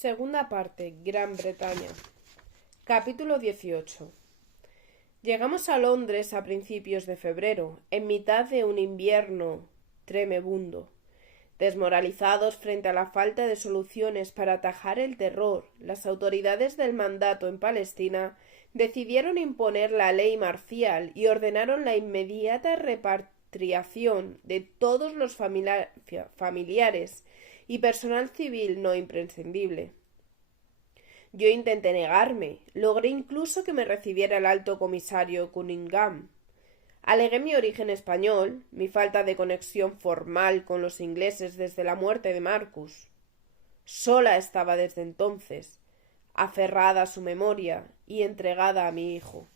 Segunda parte. Gran Bretaña. Capítulo 18. Llegamos a Londres a principios de febrero, en mitad de un invierno tremebundo. Desmoralizados frente a la falta de soluciones para atajar el terror, las autoridades del mandato en Palestina decidieron imponer la ley marcial y ordenaron la inmediata repatriación de todos los familiares y personal civil no imprescindible. Yo intenté negarme, logré incluso que me recibiera el alto comisario Cunningham. Alegué mi origen español, mi falta de conexión formal con los ingleses desde la muerte de Marcus. Sola estaba desde entonces, aferrada a su memoria y entregada a mi hijo.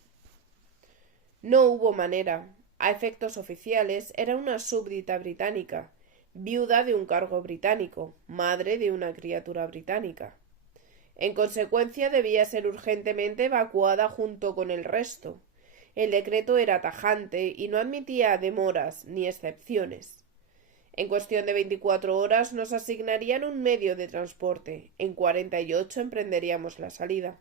No hubo manera. A efectos oficiales era una súbdita británica, viuda de un cargo británico, madre de una criatura británica. En consecuencia, debía ser urgentemente evacuada junto con el resto. El decreto era tajante y no admitía demoras ni excepciones. En cuestión de 24 horas nos asignarían un medio de transporte. En 48 emprenderíamos la salida.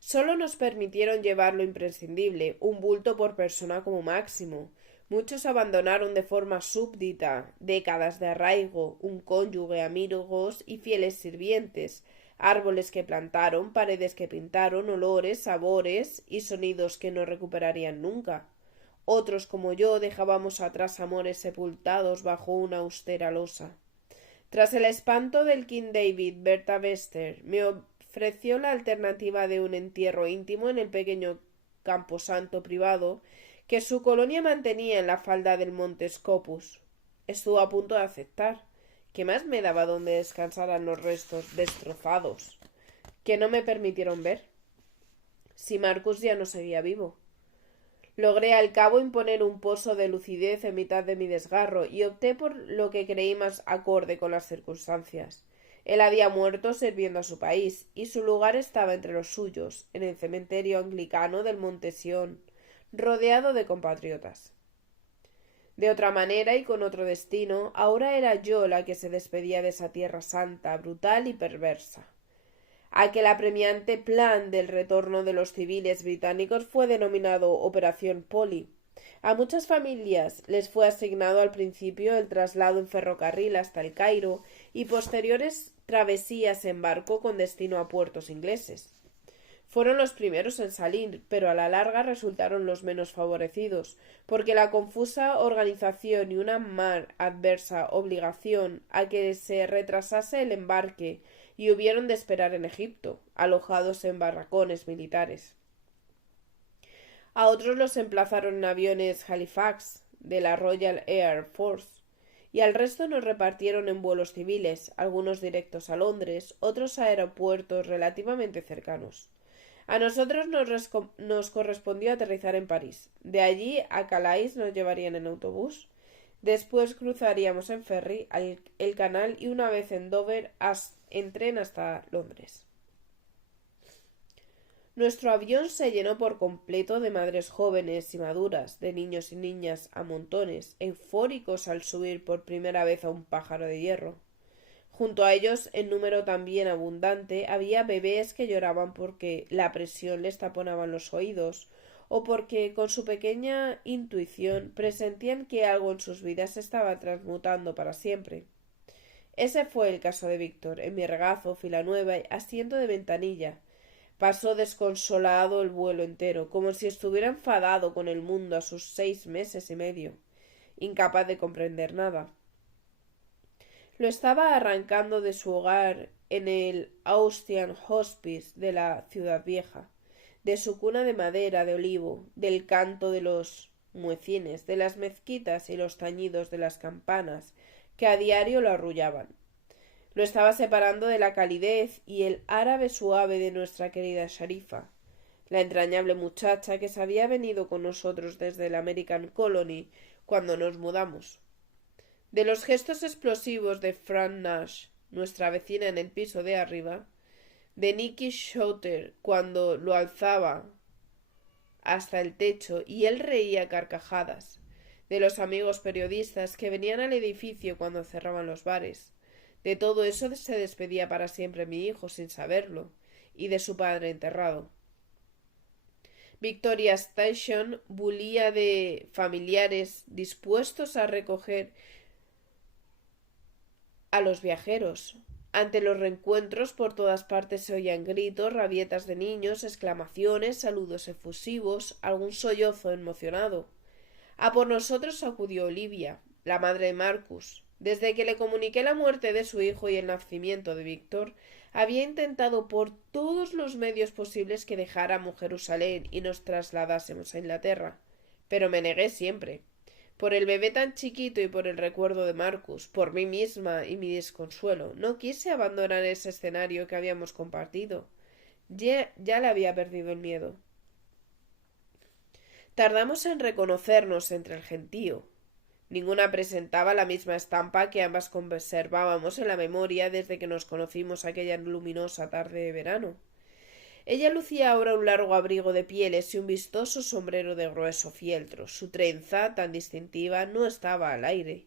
Solo nos permitieron llevar lo imprescindible, un bulto por persona como máximo. Muchos abandonaron de forma súbdita, décadas de arraigo, un cónyuge, amigos y fieles sirvientes, árboles que plantaron, paredes que pintaron, olores, sabores y sonidos que no recuperarían nunca. Otros, como yo, dejábamos atrás amores sepultados bajo una austera losa. Tras el espanto del King David, Berta Vester me ofreció la alternativa de un entierro íntimo en el pequeño camposanto privado que su colonia mantenía en la falda del monte Scopus. Estuvo a punto de aceptar. ¿Qué más me daba donde descansaran los restos destrozados, que no me permitieron ver? Si Marcus ya no seguía vivo. Logré al cabo imponer un pozo de lucidez en mitad de mi desgarro y opté por lo que creí más acorde con las circunstancias. Él había muerto sirviendo a su país, y su lugar estaba entre los suyos, en el cementerio anglicano del Monte Sion, rodeado de compatriotas. De otra manera y con otro destino, ahora era yo la que se despedía de esa tierra santa, brutal y perversa. Aquel apremiante plan del retorno de los civiles británicos fue denominado Operación Polly. A muchas familias les fue asignado al principio el traslado en ferrocarril hasta el Cairo y posteriores travesías en barco con destino a puertos ingleses. Fueron los primeros en salir, pero a la larga resultaron los menos favorecidos, porque la confusa organización y una más adversa obligación a que se retrasase el embarque y hubieron de esperar en Egipto, alojados en barracones militares. A otros los emplazaron en aviones Halifax de la Royal Air Force, y al resto nos repartieron en vuelos civiles, algunos directos a Londres, otros a aeropuertos relativamente cercanos. A nosotros nos correspondió aterrizar en París. De allí a Calais nos llevarían en autobús. Después cruzaríamos en ferry el canal y una vez en Dover en tren hasta Londres. Nuestro avión se llenó por completo de madres jóvenes y maduras, de niños y niñas a montones, eufóricos al subir por primera vez a un pájaro de hierro. Junto a ellos, en número también abundante, había bebés que lloraban porque la presión les taponaba los oídos o porque, con su pequeña intuición, presentían que algo en sus vidas se estaba transmutando para siempre. Ese fue el caso de Víctor. En mi regazo, fila nueva, asiento de ventanilla. Pasó desconsolado el vuelo entero, como si estuviera enfadado con el mundo a sus 6 meses y medio, incapaz de comprender nada. Lo estaba arrancando de su hogar en el Austrian Hospice de la Ciudad Vieja, de su cuna de madera de olivo, del canto de los muecines, de las mezquitas y los tañidos de las campanas que a diario lo arrullaban. Lo estaba separando de la calidez y el árabe suave de nuestra querida Sharifa, la entrañable muchacha que se había venido con nosotros desde el American Colony cuando nos mudamos. De los gestos explosivos de Fran Nash, nuestra vecina en el piso de arriba, de Nicky Shooter cuando lo alzaba hasta el techo y él reía carcajadas, de los amigos periodistas que venían al edificio cuando cerraban los bares, De todo eso se despedía para siempre mi hijo sin saberlo, y de su padre enterrado. Victoria Station bulía de familiares dispuestos a recoger a los viajeros. Ante los reencuentros por todas partes se oían gritos, rabietas de niños, exclamaciones, saludos efusivos, algún sollozo emocionado. A por nosotros acudió Olivia, la madre de Marcus. Desde que le comuniqué la muerte de su hijo y el nacimiento de Víctor, había intentado por todos los medios posibles que dejáramos Jerusalén y nos trasladásemos a Inglaterra. Pero me negué siempre. Por el bebé tan chiquito y por el recuerdo de Marcus, por mí misma y mi desconsuelo, no quise abandonar ese escenario que habíamos compartido. Ya le había perdido el miedo. Tardamos en reconocernos entre el gentío. Ninguna presentaba la misma estampa que ambas conservábamos en la memoria desde que nos conocimos aquella luminosa tarde de verano. Ella lucía ahora un largo abrigo de pieles y un vistoso sombrero de grueso fieltro. Su trenza, tan distintiva, no estaba al aire.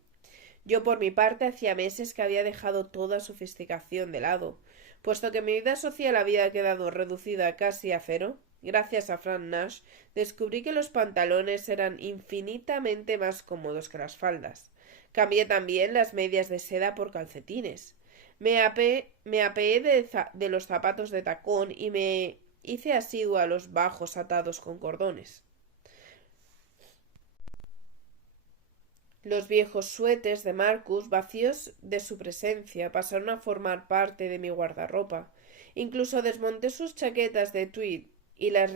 Yo, por mi parte, hacía meses que había dejado toda sofisticación de lado, puesto que mi vida social había quedado reducida casi a cero. Gracias a Frank Nash, descubrí que los pantalones eran infinitamente más cómodos que las faldas. Cambié también las medias de seda por calcetines. Me apeé de los zapatos de tacón y me hice asidua a los bajos atados con cordones. Los viejos suetes de Marcus, vacíos de su presencia, pasaron a formar parte de mi guardarropa. Incluso desmonté sus chaquetas de tweed y las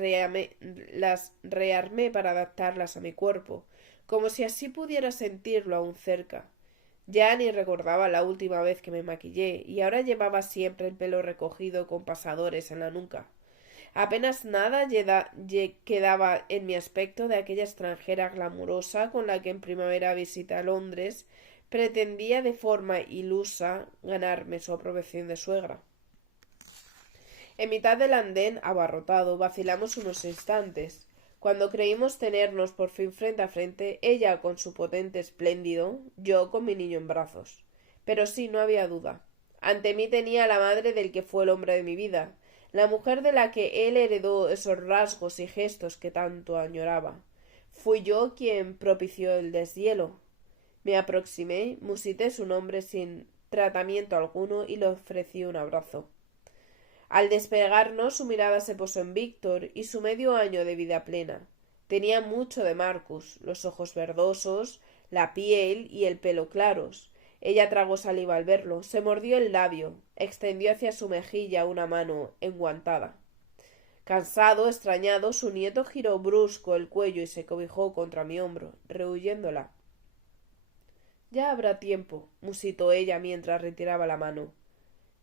rearmé para adaptarlas a mi cuerpo, como si así pudiera sentirlo aún cerca. Ya ni recordaba la última vez que me maquillé, y ahora llevaba siempre el pelo recogido con pasadores en la nuca. Apenas nada quedaba en mi aspecto de aquella extranjera glamurosa con la que en primavera visita Londres pretendía de forma ilusa ganarme su aprobación de suegra. En mitad del andén abarrotado vacilamos unos instantes. Cuando creímos tenernos por fin frente a frente, ella con su potente espléndido, yo con mi niño en brazos. Pero sí, no había duda. Ante mí tenía a la madre del que fue el hombre de mi vida, la mujer de la que él heredó esos rasgos y gestos que tanto añoraba. Fui yo quien propició el deshielo. Me aproximé, musité su nombre sin tratamiento alguno y le ofrecí un abrazo. Al despegarnos su mirada se posó en Víctor y su medio año de vida plena. Tenía mucho de Marcus, los ojos verdosos, la piel y el pelo claros. Ella tragó saliva al verlo, se mordió el labio, extendió hacia su mejilla una mano enguantada. Cansado, extrañado, su nieto giró brusco el cuello y se cobijó contra mi hombro, rehuyéndola. Ya habrá tiempo, musitó ella mientras retiraba la mano.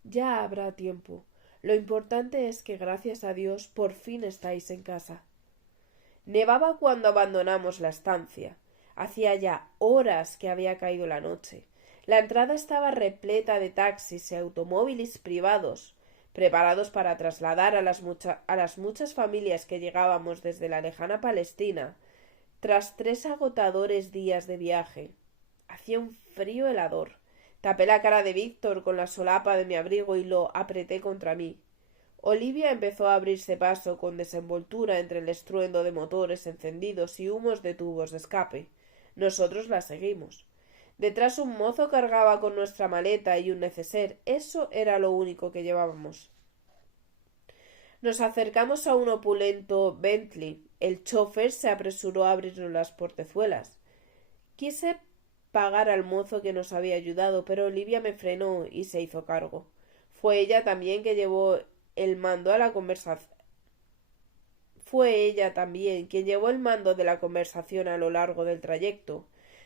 Ya habrá tiempo. Lo importante es que, gracias a Dios, por fin estáis en casa. Nevaba cuando abandonamos la estancia. Hacía ya horas que había caído la noche. La entrada estaba repleta de taxis y automóviles privados, preparados para trasladar a las muchas familias que llegábamos desde la lejana Palestina, tras 3 agotadores días de viaje. Hacía un frío helador. Tapé la cara de Víctor con la solapa de mi abrigo y lo apreté contra mí. Olivia empezó a abrirse paso con desenvoltura entre el estruendo de motores encendidos y humos de tubos de escape. Nosotros la seguimos. Detrás un mozo cargaba con nuestra maleta y un neceser. Eso era lo único que llevábamos. Nos acercamos a un opulento Bentley. El chofer se apresuró a abrirnos las portezuelas. Quise pagar al mozo que nos había ayudado, pero Olivia me frenó y se hizo cargo. Fue ella también quien llevó el mando de la conversación a lo largo del trayecto.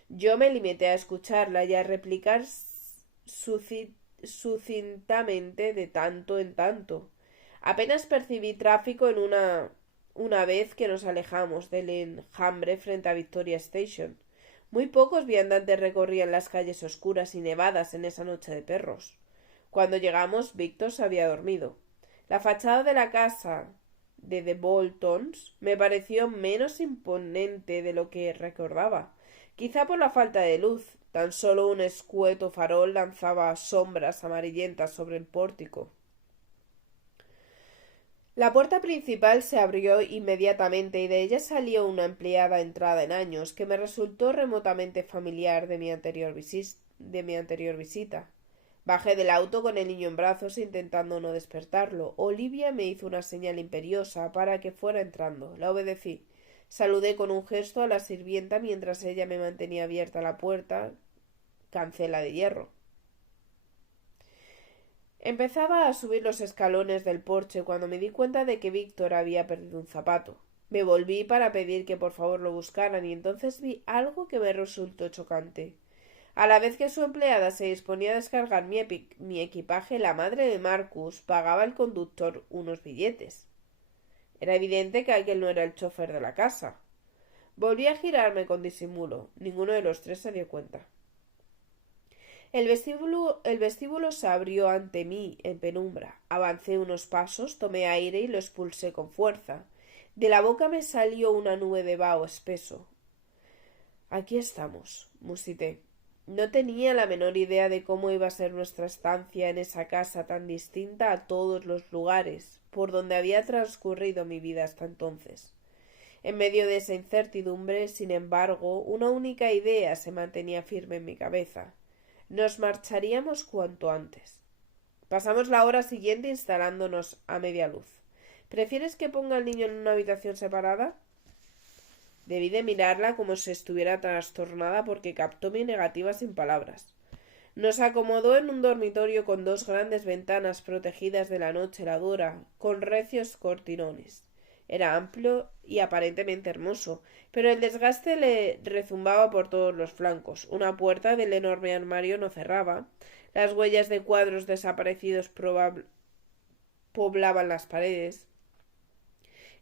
Yo me limité a escucharla y a replicar sucintamente de tanto en tanto. Apenas percibí tráfico en una vez que nos alejamos del enjambre frente a Victoria Station. Muy pocos viandantes recorrían las calles oscuras y nevadas en esa noche de perros. Cuando llegamos, Víctor se había dormido. La fachada de la casa de The Boltons me pareció menos imponente de lo que recordaba, quizá por la falta de luz. Tan solo un escueto farol lanzaba sombras amarillentas sobre el pórtico. La puerta principal se abrió inmediatamente y de ella salió una empleada entrada en años que me resultó remotamente familiar de mi anterior visita. Bajé del auto con el niño en brazos intentando no despertarlo. Olivia me hizo una señal imperiosa para que fuera entrando. La obedecí. Saludé con un gesto a la sirvienta mientras ella me mantenía abierta la puerta, cancela de hierro. Empezaba a subir los escalones del porche cuando me di cuenta de que Víctor había perdido un zapato. Me volví para pedir que por favor lo buscaran y entonces vi algo que me resultó chocante. A la vez que su empleada se disponía a descargar mi equipaje, la madre de Marcus pagaba al conductor unos billetes. Era evidente que aquel no era el chofer de la casa. Volví a girarme con disimulo. Ninguno de los tres se dio cuenta. El vestíbulo se abrió ante mí en penumbra. Avancé unos pasos, tomé aire y lo expulsé con fuerza. De la boca me salió una nube de vaho espeso. Aquí estamos, musité. No tenía la menor idea de cómo iba a ser nuestra estancia en esa casa tan distinta a todos los lugares por donde había transcurrido mi vida hasta entonces. En medio de esa incertidumbre, sin embargo, una única idea se mantenía firme en mi cabeza. Nos marcharíamos cuanto antes. Pasamos la hora siguiente instalándonos a media luz. ¿Prefieres que ponga al niño en una habitación separada? Debí de mirarla como si estuviera trastornada porque captó mi negativa sin palabras. Nos acomodó en un dormitorio con dos grandes ventanas protegidas de la noche heladora, con recios cortinones. Era amplio y aparentemente hermoso, pero el desgaste le rezumbaba por todos los flancos. Una puerta del enorme armario no cerraba. Las huellas de cuadros desaparecidos poblaban las paredes.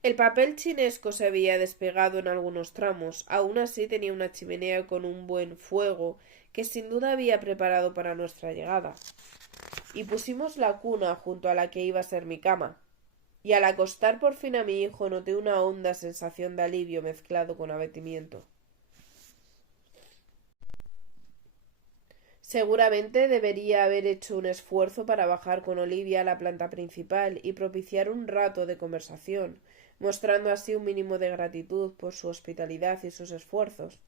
El papel chinesco se había despegado en algunos tramos. Aún así tenía una chimenea con un buen fuego que sin duda había preparado para nuestra llegada. Y pusimos la cuna junto a la que iba a ser mi cama. Y al acostar por fin a mi hijo noté una honda sensación de alivio mezclado con abatimiento. Seguramente debería haber hecho un esfuerzo para bajar con Olivia a la planta principal y propiciar un rato de conversación, mostrando así un mínimo de gratitud por su hospitalidad y sus esfuerzos.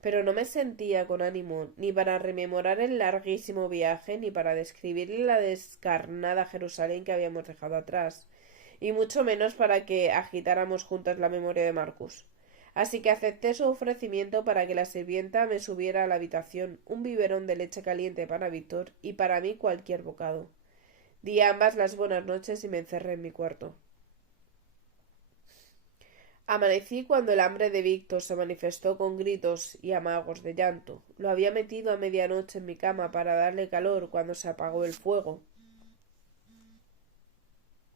Pero no me sentía con ánimo ni para rememorar el larguísimo viaje ni para describirle la descarnada Jerusalén que habíamos dejado atrás, y mucho menos para que agitáramos juntas la memoria de Marcus. Así que acepté su ofrecimiento para que la sirvienta me subiera a la habitación un biberón de leche caliente para Víctor y para mí cualquier bocado. Di a ambas las buenas noches y me encerré en mi cuarto. Amanecí cuando el hambre de Víctor se manifestó con gritos y amagos de llanto. Lo había metido a medianoche en mi cama para darle calor cuando se apagó el fuego.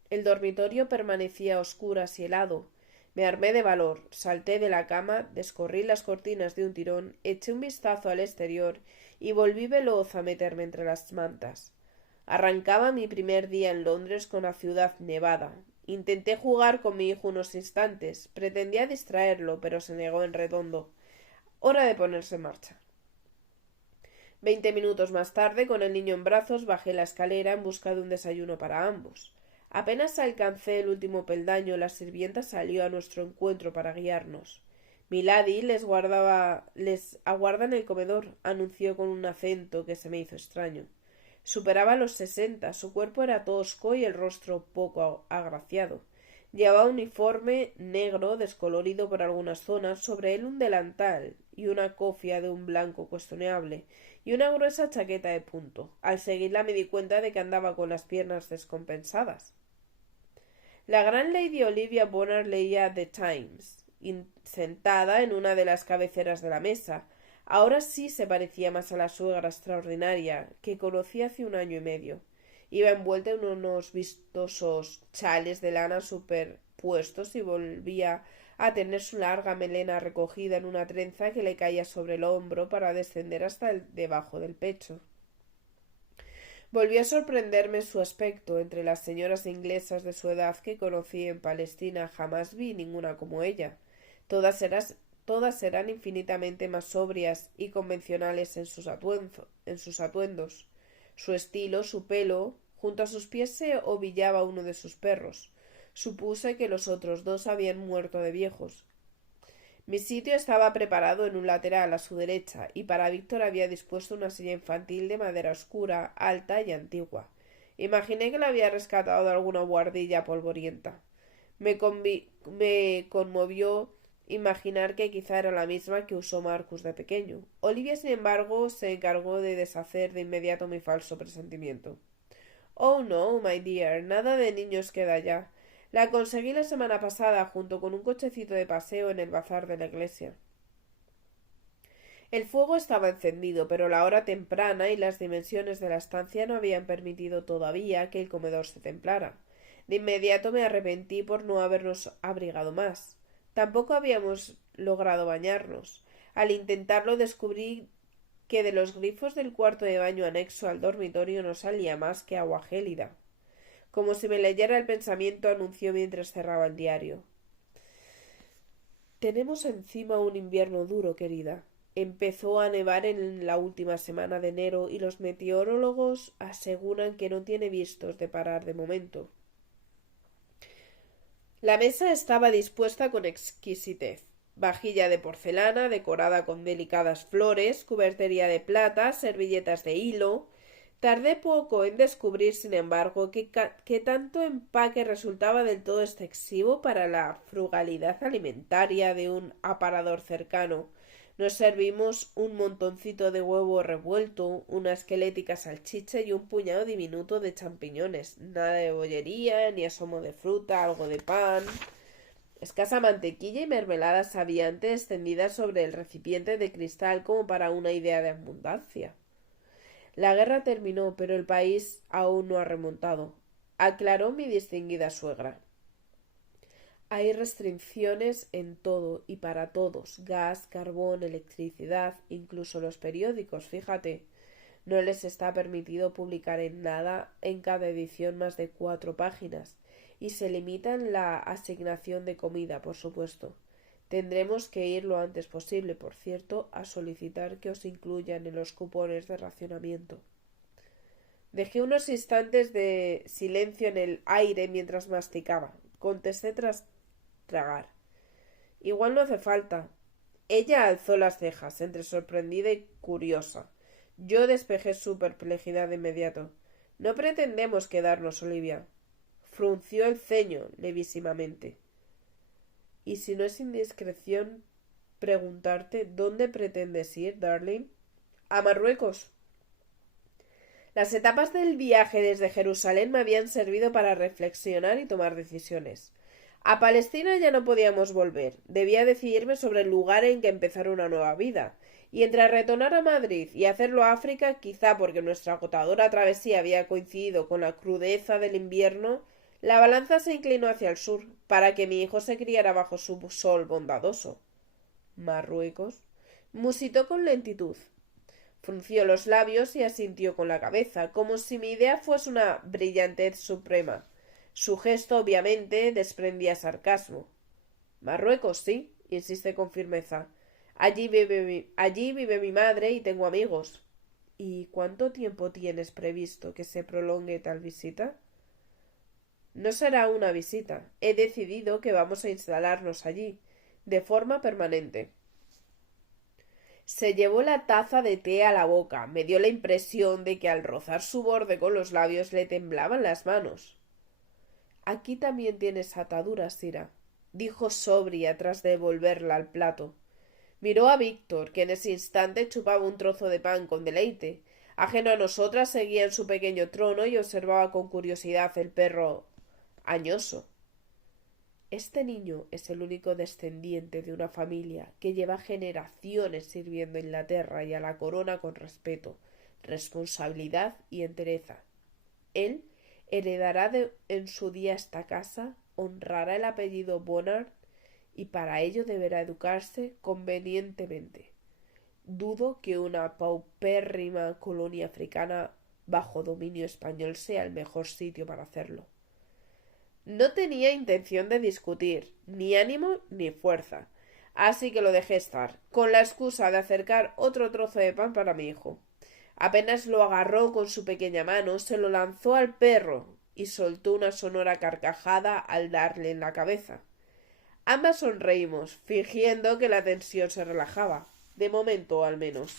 El dormitorio permanecía a oscuras y helado. Me armé de valor, salté de la cama, descorrí las cortinas de un tirón, eché un vistazo al exterior y volví veloz a meterme entre las mantas. Arrancaba mi primer día en Londres con la ciudad nevada. Intenté jugar con mi hijo unos instantes, pretendía distraerlo, pero se negó en redondo. Hora de ponerse en marcha. 20 minutos más tarde, con el niño en brazos, bajé la escalera en busca de un desayuno para ambos. Apenas alcancé el último peldaño, la sirvienta salió a nuestro encuentro para guiarnos. Milady les aguarda en el comedor, anunció con un acento que se me hizo extraño. Superaba los 60, su cuerpo era tosco y el rostro poco agraciado. Llevaba un uniforme negro descolorido por algunas zonas, sobre él un delantal y una cofia de un blanco cuestionable, y una gruesa chaqueta de punto. Al seguirla me di cuenta de que andaba con las piernas descompensadas. La gran Lady Olivia Bonner leía The Times, sentada en una de las cabeceras de la mesa. Ahora sí se parecía más a la suegra extraordinaria que conocí hace un año y medio. Iba envuelta en unos vistosos chales de lana superpuestos y volvía a tener su larga melena recogida en una trenza que le caía sobre el hombro para descender hasta debajo del pecho. Volvió a sorprenderme su aspecto. Entre las señoras inglesas de su edad que conocí en Palestina jamás vi ninguna como ella. Todas todas eran infinitamente más sobrias y convencionales en sus atuendos. Su estilo, su pelo. Junto a sus pies se ovillaba uno de sus perros. Supuse que los otros dos habían muerto de viejos. Mi sitio estaba preparado en un lateral a su derecha, y para Víctor había dispuesto una silla infantil de madera oscura, alta y antigua. Imaginé que la había rescatado de alguna buhardilla polvorienta. Me conmovió imaginar que quizá era la misma que usó Marcus de pequeño. Olivia, sin embargo, se encargó de deshacer de inmediato mi falso presentimiento. Oh, no, my dear, nada de niños queda ya. La conseguí la semana pasada junto con un cochecito de paseo en el bazar de la iglesia. El fuego estaba encendido, pero la hora temprana y las dimensiones de la estancia no habían permitido todavía que el comedor se templara. De inmediato me arrepentí por no habernos abrigado más. Tampoco habíamos logrado bañarnos. Al intentarlo descubrí que de los grifos del cuarto de baño anexo al dormitorio no salía más que agua gélida. Como si me leyera el pensamiento, anunció mientras cerraba el diario. Tenemos encima un invierno duro, querida. Empezó a nevar en la última semana de enero y los meteorólogos aseguran que no tiene vistos de parar de momento. La mesa estaba dispuesta con exquisitez. Vajilla de porcelana decorada con delicadas flores, cubertería de plata, servilletas de hilo. Tardé poco en descubrir, sin embargo, que tanto empaque resultaba del todo excesivo para la frugalidad alimentaria de un aparador cercano. Nos servimos un montoncito de huevo revuelto, una esquelética salchicha y un puñado diminuto de champiñones. Nada de bollería, ni asomo de fruta, algo de pan. Escasa mantequilla y mermelada sabiante extendidas sobre el recipiente de cristal como para una idea de abundancia. La guerra terminó, pero el país aún no ha remontado, aclaró mi distinguida suegra. Hay restricciones en todo y para todos, gas, carbón, electricidad, incluso los periódicos, fíjate. No les está permitido publicar en nada en cada edición más de 4 páginas, y se limitan la asignación de comida, por supuesto. Tendremos que ir lo antes posible, por cierto, a solicitar que os incluyan en los cupones de racionamiento. Dejé unos instantes de silencio en el aire mientras masticaba. Contesté tras tragar. Igual no hace falta. Ella alzó las cejas, entre sorprendida y curiosa. Yo despejé su perplejidad de inmediato. No pretendemos quedarnos, Olivia. Frunció el ceño levísimamente. Y si no es indiscreción preguntarte dónde pretendes ir, darling. A Marruecos. Las etapas del viaje desde Jerusalén me habían servido para reflexionar y tomar decisiones. A Palestina ya no podíamos volver. Debía decidirme sobre el lugar en que empezar una nueva vida. Y entre retornar a Madrid y hacerlo a África, quizá porque nuestra agotadora travesía había coincidido con la crudeza del invierno, la balanza se inclinó hacia el sur, para que mi hijo se criara bajo su sol bondadoso. Marruecos. Musitó con lentitud. Frunció los labios y asintió con la cabeza, como si mi idea fuese una brillantez suprema. Su gesto, obviamente, desprendía sarcasmo. Marruecos, sí, insiste con firmeza. Allí vive mi madre y tengo amigos. ¿Y cuánto tiempo tienes previsto que se prolongue tal visita? No será una visita. He decidido que vamos a instalarnos allí, de forma permanente. Se llevó la taza de té a la boca. Me dio la impresión de que al rozar su borde con los labios le temblaban las manos. Aquí también tienes ataduras, Sira, dijo sobria tras devolverla al plato. Miró a Víctor, que en ese instante chupaba un trozo de pan con deleite. Ajeno a nosotras, seguía en su pequeño trono y observaba con curiosidad el perro añoso. Este niño es el único descendiente de una familia que lleva generaciones sirviendo a Inglaterra y a la corona con respeto, responsabilidad y entereza. Él heredará en su día esta casa, honrará el apellido Bonnard y para ello deberá educarse convenientemente. Dudo que una paupérrima colonia africana bajo dominio español sea el mejor sitio para hacerlo. No tenía intención de discutir, ni ánimo ni fuerza. así que lo dejé estar, con la excusa de acercar otro trozo de pan para mi hijo. Apenas lo agarró con su pequeña mano, se lo lanzó al perro y soltó una sonora carcajada al darle en la cabeza. Ambas sonreímos, fingiendo que la tensión se relajaba, de momento al menos.